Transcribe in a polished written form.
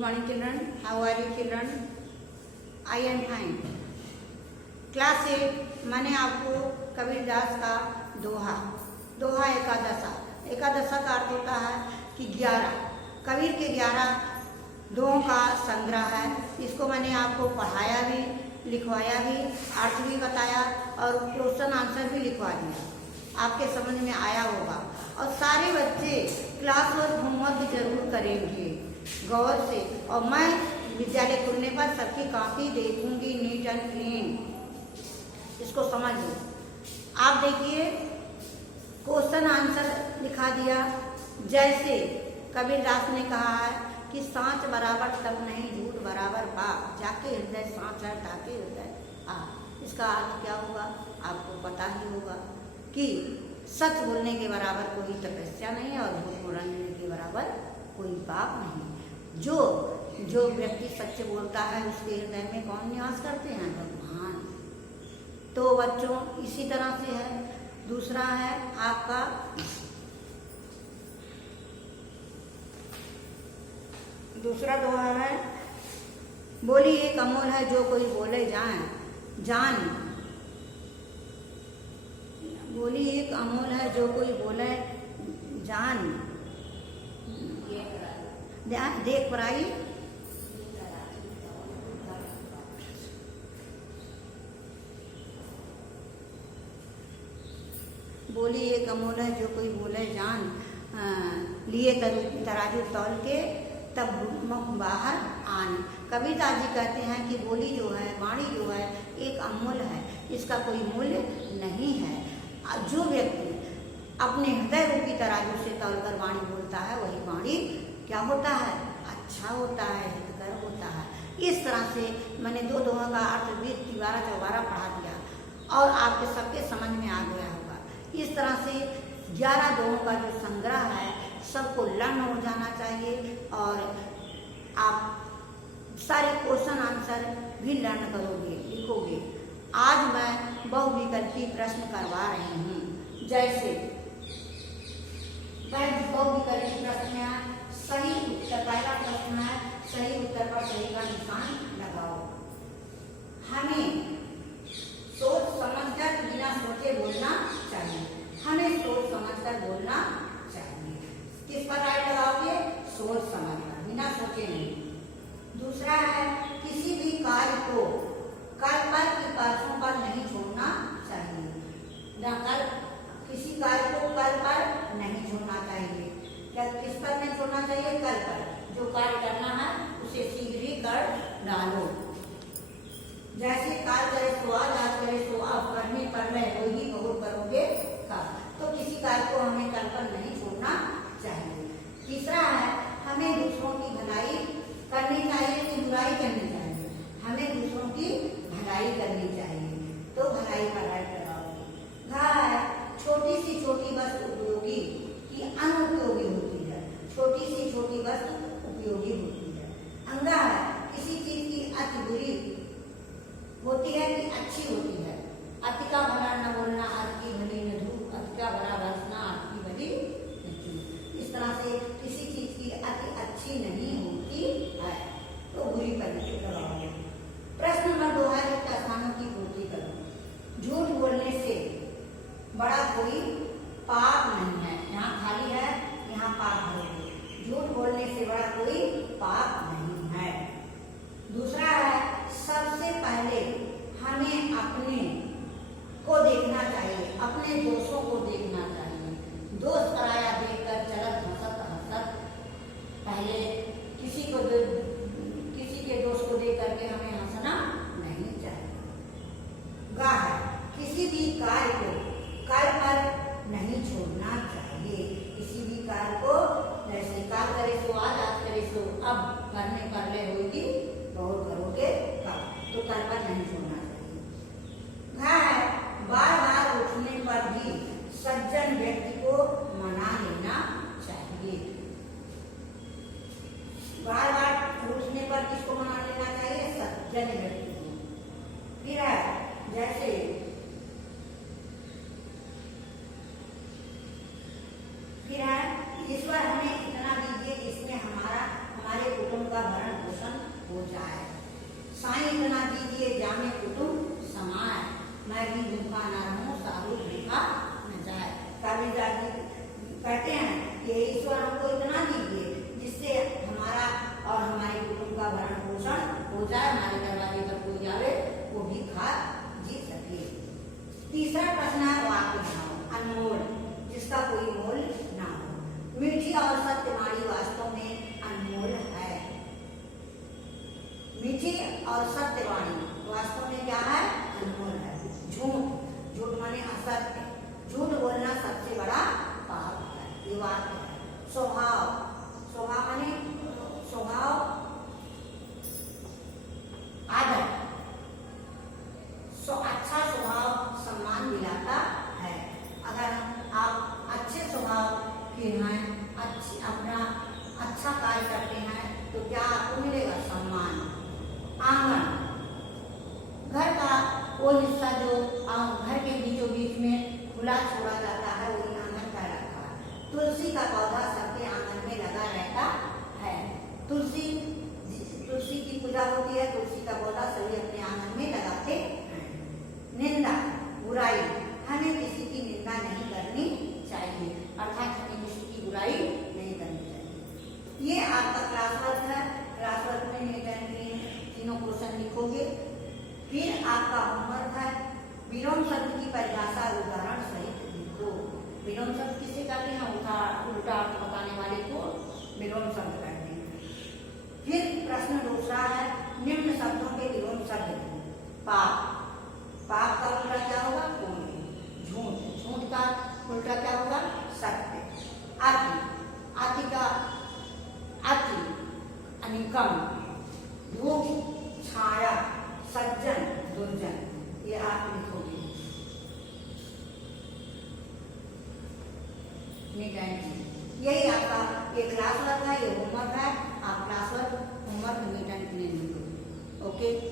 Good morning children. How are you children? I am fine. Class 8 मैंने आपको कबीरदास का दोहा एकादशा का अर्थ होता है कि 11 कबीर के 11 दोहों का संग्रह है। इसको मैंने आपको पढ़ाया भी, लिखवाया भी, अर्थ भी बताया और क्वेश्चन आंसर भी लिखवा दिया। आपके समझ में आया होगा। और सारे बच्चे क्लास वर्क होमवर्क जरूर करेंगे गौर से। और मैं विद्यालय खुलने पर सबकी कॉपी देखूंगी नीट एंड क्लीन। इसको समझ लो। आप देखिए क्वेश्चन आंसर लिखा दिया। जैसे कबीरदास ने कहा है कि सांच बराबर तब नहीं झूठ बराबर पाप, जाके हृदय सांच है ताके हृदय आप। इसका अर्थ क्या होगा आपको पता ही होगा कि सच बोलने के बराबर कोई तपस्या नहीं है और झूठ बोलने के बराबर कोई पाप नहीं। जो व्यक्ति सच बोलता है उसके हृदय में कौन निवास करते हैं? भगवान। तो बच्चों इसी तरह से है। दूसरा है आपका दूसरा दोहा है, बोली एक अमोल है जो कोई बोले जान। बोली एक अमोल है जो कोई बोले जान, देख पराई बोली एक अमोल है जो कोई बोले जान, लिए तराजू तौल के तब मुख बाहर आन। कबीरदास जी कहते हैं कि बोली जो है, वाणी जो है एक अमूल्य है, इसका कोई मूल्य नहीं है। जो व्यक्ति अपने हृदय रूपी तराजू से तौलकर वाणी बोलता है वही वाणी क्या होता है? अच्छा होता है, हितकर होता है। इस तरह से मैंने दो दोहों का अर्थ 20-12 पढ़ा दिया और आपके सबके समझ में आ गया होगा। इस तरह से 11 दोहों का जो संग्रह है सबको लर्न हो जाना चाहिए और आप सारे क्वेश्चन आंसर भी लर्न करोगे, लिखोगे। आज मैं बहुविकल्पी प्रश्न करवा रही हूँ। जैसे बहुविकल्पी प्रश्न है, सही उत्तर, पहला प्रश्न है सही उत्तर पर सही का निशान लगाओ। हमें सोच समझकर बिना सोचे बोलना चाहिए। हमें सोच समझकर बोलना चाहिए। किस पर राइट लगाओगे? सोच समझकर, बिना सोचे नहीं। दूसरा है किसी भी कार्य को कल पर की परसों पर नहीं छोड़ना चाहिए। किसी कार्य को कल पर नहीं छोड़ना चाहिए। किस पर नहीं छोड़ना चाहिए? कल पर। जो कार्य करना है उसे शीघ्र ही कर डालो। जैसे काल करे सो आज करे सो अब, करने पर मैं होगी बहुत करोगे कल। तो किसी कार्य को हमें कल पर नहीं छोड़ना चाहिए। तीसरा है हमें दूसरों की भलाई करनी चाहिए कि बुराई करनी चाहिए? हमें दूसरों की भलाई करनी चाहिए। तो भलाई का राइट लगाओगे। है छोटी सी छोटी वस्तु उपयोगी कि अनुपयोगी होती है? छोटी सी छोटी वस्तु उपयोगी होती है। अंगा है किसी चीज की अति बुरी होती है कि अच्छी होती है? अति का भला न बोलना, अति की भली न धूप, अति का भला बरसना, अति की भली न चूक। इस तरह से किसी चीज की अति अच्छी नहीं होती है तो बुरी पर लगाओगे। प्रश्न नंबर 2 है रिक्त स्थानों की पूर्ति करो। झूठ बोलने से बड़ा कोई पाप नहीं है। यहाँ खाली है, यहाँ पाप भरोगे। झूठ बोलने से बड़ा कोई पाप नहीं है। दूसरा है सबसे पहले हमें अपने को देखना चाहिए, अपने दोषों को देखना चाहिए। दोष पराया देखकर चलत हंसत हंसत, पहले किसी के दोष को देख करके हमें हंसना नहीं चाहिए। गा है किसी भी कार्य को कल पर नहीं छोड़ना चाहिए। किसी भी कार्य को जैसे काल करे सो आज करे सो अब, करने पर ले होगी बहुत करोगे कल। तो कल पर नहीं छोड़ना चाहिए। है बार बार उठने पर भी सज्जन व्यक्ति को मना लेना चाहिए। बार बार उठने पर किसको मना लेना चाहिए? सज्जन व्यक्ति को। फिर है जैसे ईश्वर हमें इतना दीजिए जिसमें हमारे कुटुंब का भरण साईं इतना दीजिए जाने कुटुम समाए, मैं भी भूखा न रहूं साधु भूखा न जाए। कबीरदास जी कहते हैं कि ईश्वर हमको इतना दीजिए जिससे हमारा और हमारे कुटुंब का भरण पोषण हो जाए, हमारे दरवाजे पर कोई जावे वो भी खा जी सके। तीसरा प्रश्न है वाक्य बनाओ, अनमोल, जिसका कोई मोल ना हो। मीठी और सत्यवाणी वास्तव में अनमोल है। मीठी और सत्यवाणी वास्तव में क्या है? अनमोल है। झूठ, झूठ माने असत्य, झूठ बोलना सबसे बड़ा पाप है, ये वाक्य है। स्वभाव, स्वभाव माने स्वभाव आदर, अच्छा स्वभाव सम्मान दिलाता है। अगर आप अच्छे स्वभाव के हैं, अपना अच्छा कार्य करते हैं तो क्या आपको मिलेगा? सम्मान। आंगन, घर का वो हिस्सा जो घर के बीचों बीच में खुला छोड़ा जाता है वही आंगन कहलाता है। तुलसी का पौधा सबके आंगन में लगा रहता है। तुलसी की पूजा होती है, तुलसी का पौधा सभी अपने आंगन में लगाते हैं। निंदा, बुराई, हमें किसी की निंदा नहीं करनी चाहिए, अर्थात हमें किसी की बुराई नहीं करनी चाहिए। ये आपका क्लास वर्क है। क्लास वर्क में न्यूटन की तीनों क्वेश्चन लिखोगे। फिर आपका होमवर्क है विलोम शब्द की परिभाषा उदाहरण सहित लिखो। विलोम शब्द किसे कहते हैं? उल्टा अर्थ बताने वाले को विलोम शब्द कहते हैं। फिर प्रश्न दूसरा है निम्न शब्दों के विलोम शब्द। पाप, पाप का उल्टा क्या होगा? पुण्य। झूठ, झूठ का उल्टा क्या होगा? सत्य। अति, अति का अति अनिकम। धूप, छाया, सज्जन, दुर्जन, ये आप लिखोगे। यही आपका ये क्लास वर्क है, ये होमवर्क है। आप क्लास वर्क होमवर्क मीटन के लिए लिखोगे। ओके।